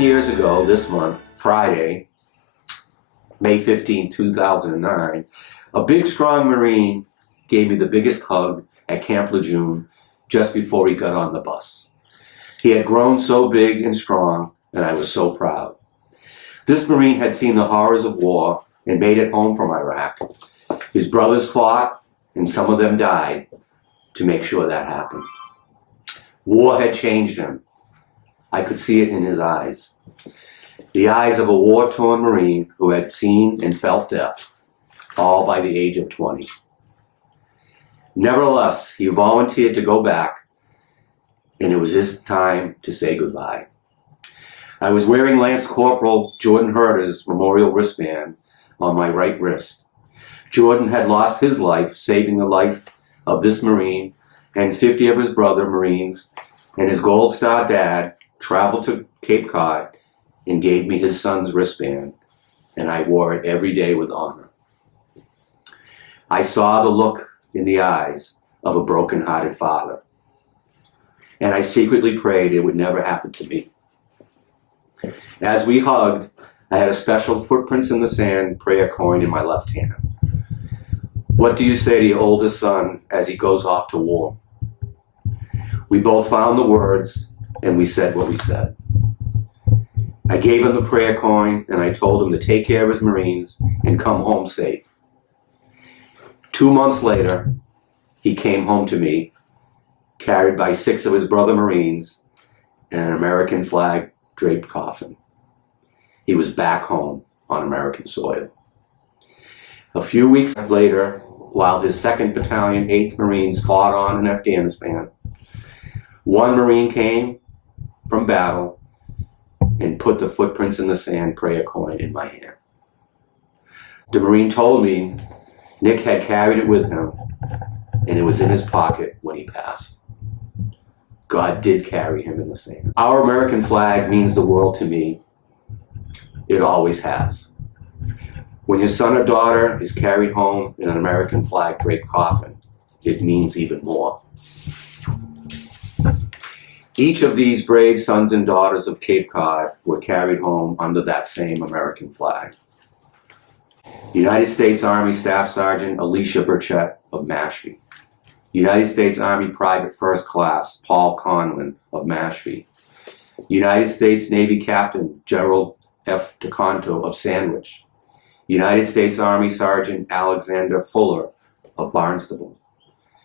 Years ago this month, Friday, May 15, 2009, a big, strong Marine gave me the biggest hug at Camp Lejeune just before he got on the bus. He had grown so big and strong, and I was so proud. This Marine had seen the horrors of war and made it home from Iraq. His brothers fought, and some of them died to make sure that happened. War had changed him. I could see it in his eyes. The eyes of a war-torn Marine who had seen and felt death, all by the age of 20. Nevertheless, he volunteered to go back, and it was his time to say goodbye. I was wearing Lance Corporal Jordan Herder's memorial wristband on my right wrist. Jordan had lost his life saving the life of this Marine and 50 of his brother Marines, and his Gold Star dad traveled to Cape Cod and gave me his son's wristband, and I wore it every day with honor. I saw the look in the eyes of a broken-hearted father, and I secretly prayed it would never happen to me. As we hugged, I had a special Footprints in the Sand prayer coin in my left hand. What do you say to your oldest son as he goes off to war? We both found the words, and we said what we said. I gave him the prayer coin, and I told him to take care of his Marines and come home safe. 2 months later, he came home to me, carried by 6 of his brother Marines in an American flag draped coffin. He was back home on American soil. A few weeks later, while his 2nd Battalion, 8th Marines fought on in Afghanistan, one Marine came from battle and put the Footprints in the Sand prayer coin in my hand. The Marine told me Nick had carried it with him, and it was in his pocket when he passed. God did carry him in the sand. Our American flag means the world to me. It always has. When your son or daughter is carried home in an American flag draped coffin, it means even more. Each of these brave sons and daughters of Cape Cod were carried home under that same American flag. United States Army Staff Sergeant Alicia Burchett of Mashpee. United States Army Private First Class Paul Conlin of Mashpee. United States Navy Captain Gerald F. DeConto of Sandwich. United States Army Sergeant Alexander Fuller of Barnstable.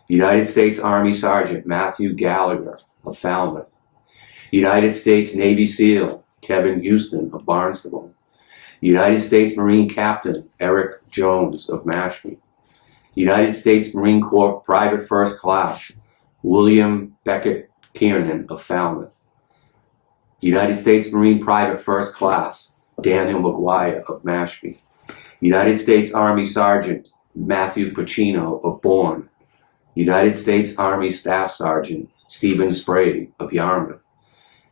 United States Army Sergeant Matthew Gallagher of Falmouth. United States Navy SEAL Kevin Houston of Barnstable. United States Marine Captain Eric Jones of Mashpee. United States Marine Corps Private First Class William Beckett Kiernan of Falmouth. United States Marine Private First Class Daniel McGuire of Mashpee. United States Army Sergeant Matthew Pacino of Bourne. United States Army Staff Sergeant Stephen Spray of Yarmouth.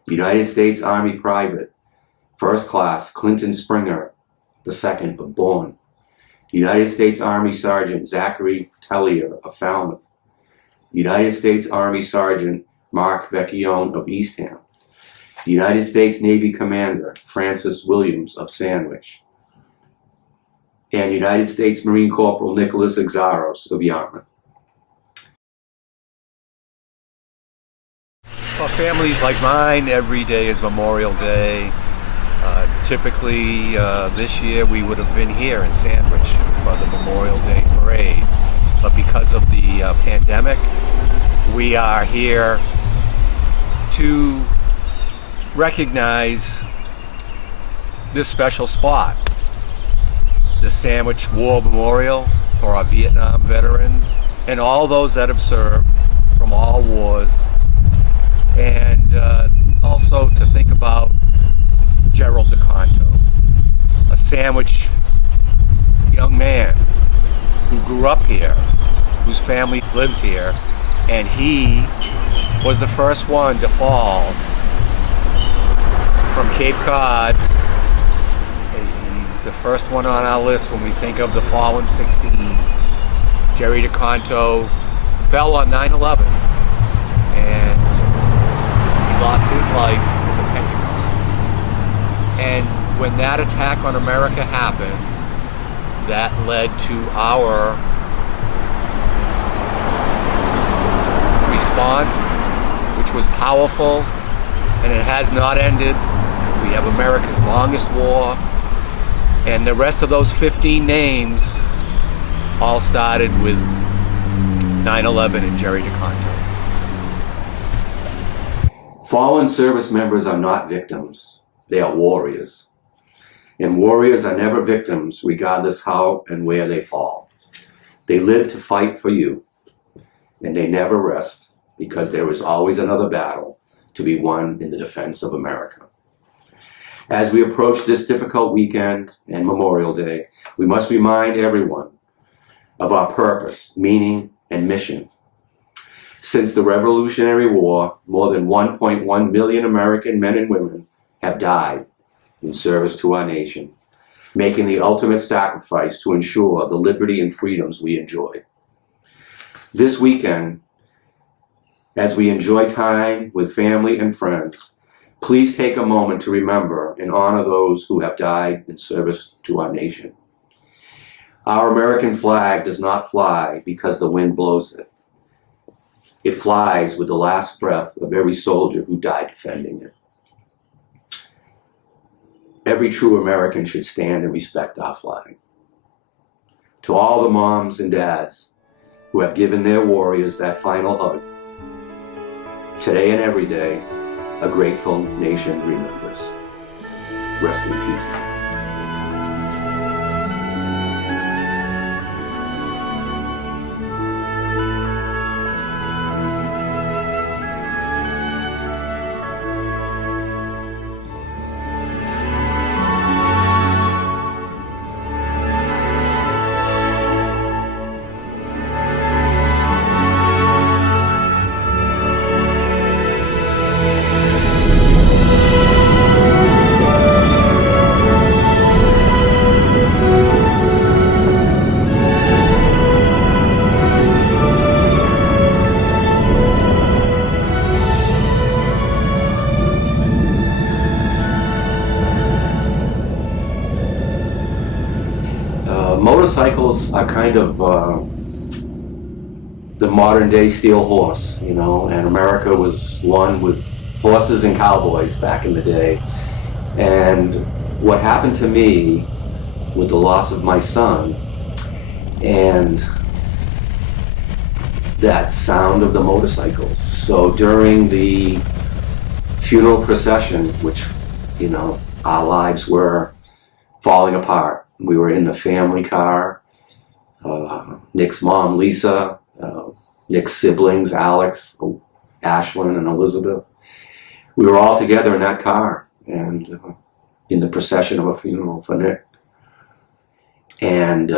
United States Army Private First Class Clinton Springer II of Bourne. United States Army Sergeant Zachary Tellier of Falmouth. United States Army Sergeant Mark Vecchione of Eastham. United States Navy Commander Francis Williams of Sandwich. And United States Marine Corporal Nicholas Exaros of Yarmouth. For families like mine, every day is Memorial Day. Typically, this year we would have been here in Sandwich for the Memorial Day Parade, but because of the pandemic, we are here to recognize this special spot, the Sandwich War Memorial for our Vietnam veterans and all those that have served from all wars, and also to think about Gerald DeConto, a Sandwich young man who grew up here, whose family lives here, and he was the first one to fall from Cape Cod. He's the first one on our list when we think of the fallen 16. Jerry DeConto fell on 9/11 and he lost his life in the Pentagon. And when that attack on America happened, that led to our response, which was powerful, and it has not ended. We have America's longest war, and the rest of those 15 names all started with 9/11 and Jerry DeConto. Fallen service members are not victims. They are warriors. And warriors are never victims, regardless how and where they fall. They live to fight for you, and they never rest, because there is always another battle to be won in the defense of America. As we approach this difficult weekend and Memorial Day, we must remind everyone of our purpose, meaning, and mission. Since the Revolutionary War, more than 1.1 million American men and women have died in service to our nation, making the ultimate sacrifice to ensure the liberty and freedoms we enjoy. This weekend, as we enjoy time with family and friends, please take a moment to remember and honor those who have died in service to our nation. Our American flag does not fly because the wind blows it. It flies with the last breath of every soldier who died defending it. Every true American should stand and respect our flag. To all the moms and dads who have given their warriors that final hug, today and every day, a grateful nation remembers. Rest in peace. Motorcycles are kind of the modern day steel horse, you know, and America was one with horses and cowboys back in the day. And what happened to me with the loss of my son and that sound of the motorcycles. So during the funeral procession, which, you know, our lives were falling apart. We were in the family car, Nick's mom, Lisa, Nick's siblings, Alex, Ashlyn, and Elizabeth. We were all together in that car and in the procession of a funeral for Nick. And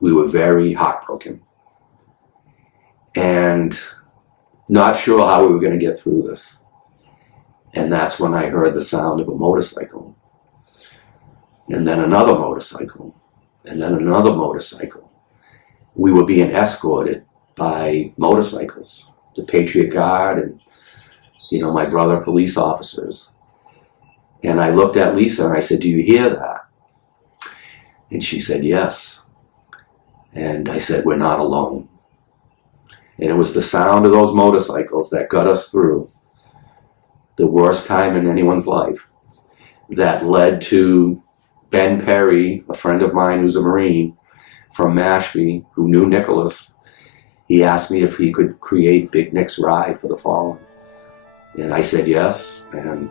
we were very heartbroken and not sure how we were going to get through this. And that's when I heard the sound of a motorcycle. And then another motorcycle, and then another motorcycle. We were being escorted by motorcycles, the Patriot Guard and, you know, my brother police officers. And I looked at Lisa and I said, "Do you hear that?" And she said, "Yes." And I said, "We're not alone." And it was the sound of those motorcycles that got us through the worst time in anyone's life. that led to Ben Perry, a friend of mine who's a Marine from Mashpee, who knew Nicholas. He asked me if he could create Big Nick's Ride for the Fallen. And I said yes, and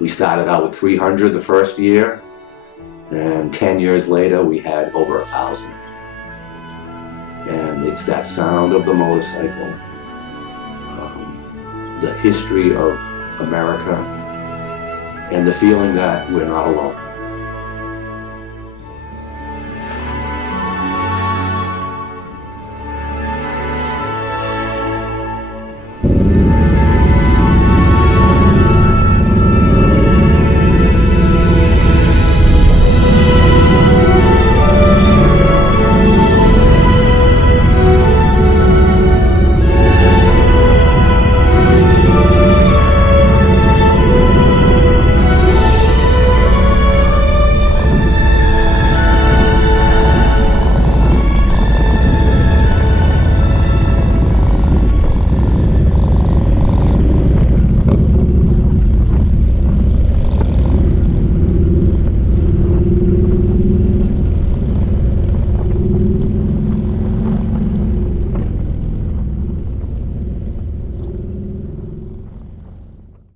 we started out with 300 the first year, and 10 years later we had over 1,000. And it's that sound of the motorcycle, the history of America, and the feeling that we're not alone.